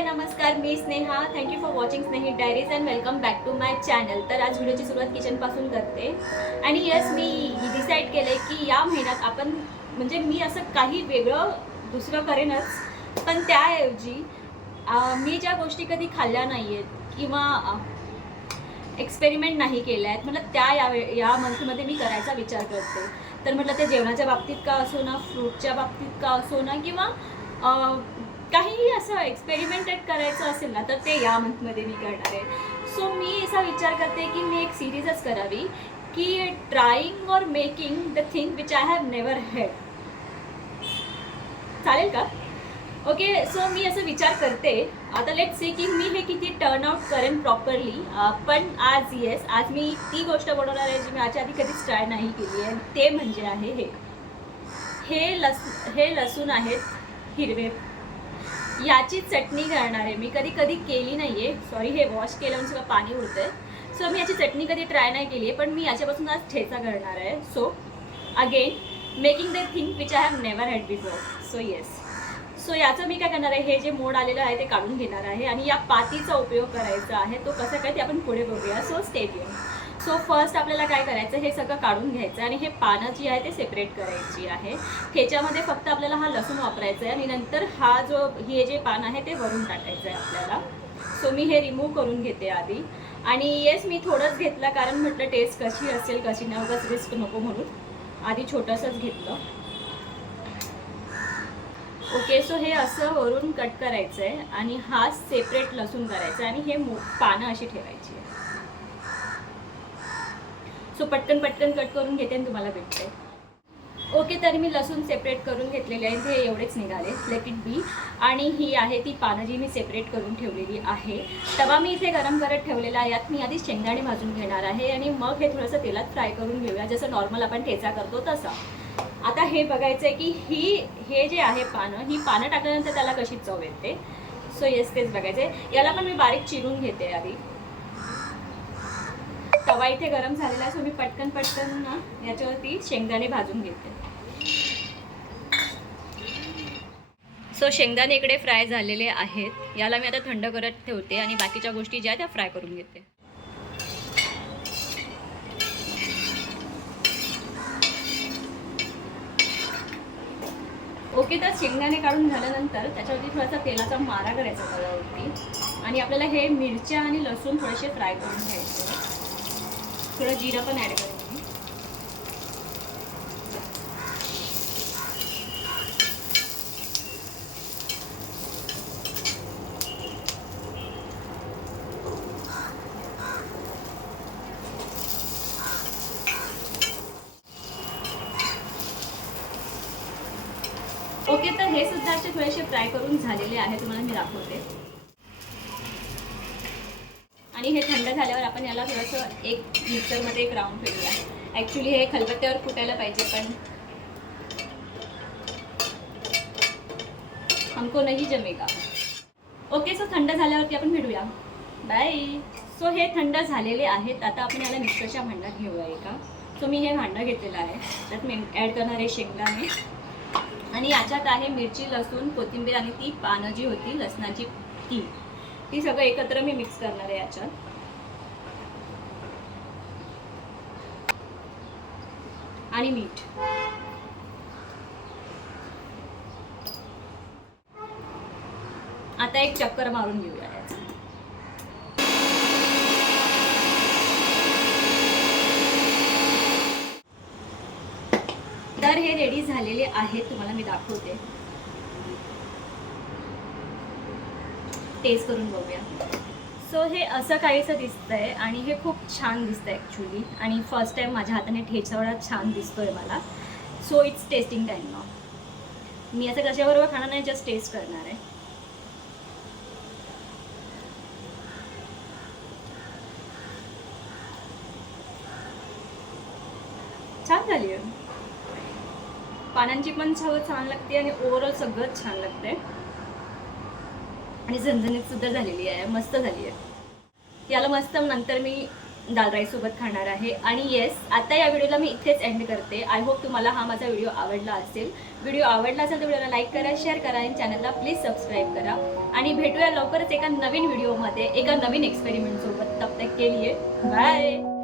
हाय नमस्कार, मी Sneha. Thank you for watching Snehi diaries and welcome back to my channel. तर आज व्हिडिओची सुरुवात किचनपासून करते. आणि यस, मी डिसाईड केलं आहे की या महिन्यात आपण म्हणजे मी असं काही वेगळं दुसरं करेनच, पण त्याऐवजी मी ज्या गोष्टी कधी खाल्ल्या नाही आहेत किंवा एक्सपेरिमेंट नाही केल्या आहेत, म्हटलं त्या या मंथमध्ये मी करायचा विचार करते. तर म्हटलं ते जेवणाच्या बाबतीत का असो ना, फ्रूटच्या बाबतीत का असो ना, किंवा काहीही असं एक्सपेरिमेंटेड करायचं असेल ना, तर ते या मंथमध्ये मी करणार आहे. सो मी असा विचार करते की मी एक सिरीजच करावी की ट्राईंग और making the thing which I have never had. चालेल का? ओके, सो मी असं विचार करते. आता लेट्स सी की मी हे किती टर्न आउट करेन प्रॉपरली. पण आज मी ती गोष्ट बनवणार आहे जी मी याच्या आधी कधीच ट्राय नाही केली आहे. ते म्हणजे आहे हे लसूण आहेत हिरवे, याची चटणी करणार आहे मी. कधी केली नाही आहे. सॉरी, हे वॉश केल्यावर सुद्धा पाणी उडतं आहे. सो मी याची चटणी कधी ट्राय नाही केली आहे, पण मी याच्यापासून आज ठेचा करणार आहे. So again making the thing which I have never had before. So yes, so याचं मी काय करणार आहे, हे जे मोड आलेलं आहे ते काढून घेणार आहे आणि या पातीचा उपयोग करायचा आहे. तो कसं काय ते आपण पुढे बघूया. So stay tune. So first आपल्याला काय करायचं, हे सगळं काढून घ्यायचं आणि हे पानं जी आहे ते सेपरेट करायची आहे. ह्याच्यामध्ये फक्त आपल्याला हा लसूण वापरायचा आहे आणि नंतर हे जे पान आहे ते वरून टाकायचं आहे आपल्याला. सो मी हे रिमूव्ह करून घेते आधी. आणि येस, मी थोडंच घेतलं कारण म्हटलं टेस्ट कशी असेल कशी नाही, उगाच रिस्क नको म्हणून आधी छोटंसंच घेतलं. ओके, सो हे असं वरून कट करायचं आहे आणि हा सेपरेट लसूण करायचा आहे आणि हे पानं अशी ठेवायची आहे. सो पटकन कट करून घेते आणि तुम्हाला भेटते. ओके, तर मी लसूण सेपरेट करून घेतलेले आहे. ते एवढेच निघाले, लेट इट बी. आणि ही आहे ती पानं जी मी सेपरेट करून ठेवलेली आहे. तवा मी इथे गरम करत ठेवलेला आहे. यात मी आधी शेंगदाणे भाजून घेणार आहे आणि मग हे थोडंसं तेलात फ्राय करून घेऊया, जसं नॉर्मल आपण ठेचा करतो तसा. आता हे बघायचं आहे की हे जे आहे ही पानं टाकल्यानंतर त्याला कशी चव येते. सो येस, तेच बघायचं आहे. याला पण मी बारीक चिरून घेते आधी. तवा इथे गरम झालेला आहे. सो मी पटकन ना याच्यावरती शेंगदाणे भाजून घेते. सो शेंगदाणे इकडे फ्राय झालेले आहेत. याला मी आता थंड करत ठेवते आणि बाकीच्या गोष्टी ज्या त्या फ्राय करून घेते. ओके, तर शेंगदाणे काढून झाल्यानंतर त्याच्यावरती थोडासा तेलाचा मारा करायचा तव्यावरती आणि आपल्याला हे मिरच्या आणि लसूण थोडेसे फ्राय करून घ्यायचे. थोडं जिरं पण ॲड करायचं. ओके, तर हे सुद्धा असे थोडेसे फ्राय करून झालेले आहे, तुम्हाला मी दाखवते. आणि हे थंड झाल्यावर आपण याला थोडंसं एक मिक्सरमध्ये एक राऊंड फिरूया. ॲक्च्युली हे खलबत्त्यावर कुटायला पाहिजे, पण हमको नाही जमेगा. ओके, सो थंड झाल्यावरती आपण भेटूया. बाय. सो हे थंड झालेले आहेत. आता आपण याला मिक्सरच्या भांड्यात घेऊया एका. सो मी हे भांडं घेतलेलं आहे. त्यात मी ॲड करणार आहे शेंगदाणे आणि याच्यात आहे मिरची, लसूण, कोथिंबीर आणि ती पानं जी होती लसणाची ती सगळं एकत्र मी मिक्स करणार आहे याच्यात. आणि मीठ. आता एक चक्कर मारून घेऊया याचं. तर हे रेडी झालेले आहेत, तुम्हाला मी दाखवते. टेस्ट करून बघूया. सो हे असं काहीसं दिसतंय आणि हे खूप छान दिसतंय ॲक्च्युली. आणि फर्स्ट टाइम माझ्या हाताने ठेचा एवढा छान दिसतोय मला. सो इट्स टेस्टिंग टाइम नाव. मी असं कशाबरोबर खाणार नाही, जस्ट टेस्ट करणार आहे. छान झाली आहे. पानांची पण चव छान लागते आणि ओव्हरऑल सगळंच छान लागतंय आणि झणझणीत सुद्धा झालेली आहे, मस्त झाली आहे. याला मस्त नंतर मी दाल राईस सोबत खाणार आहे. आणि येस, आता या व्हिडिओला मी इथेच एंड करते. आय होप तुम्हाला हा माझा व्हिडिओ आवडला असेल. व्हिडिओ आवडला असेल तर व्हिडिओला लाईक करा, शेअर करा आणि चॅनलला प्लीज सबस्क्राईब करा. आणि भेटूया लवकरच एका नवीन व्हिडिओमध्ये एका नवीन एक्सपेरिमेंट सोबत. तब तक के लिए बाय.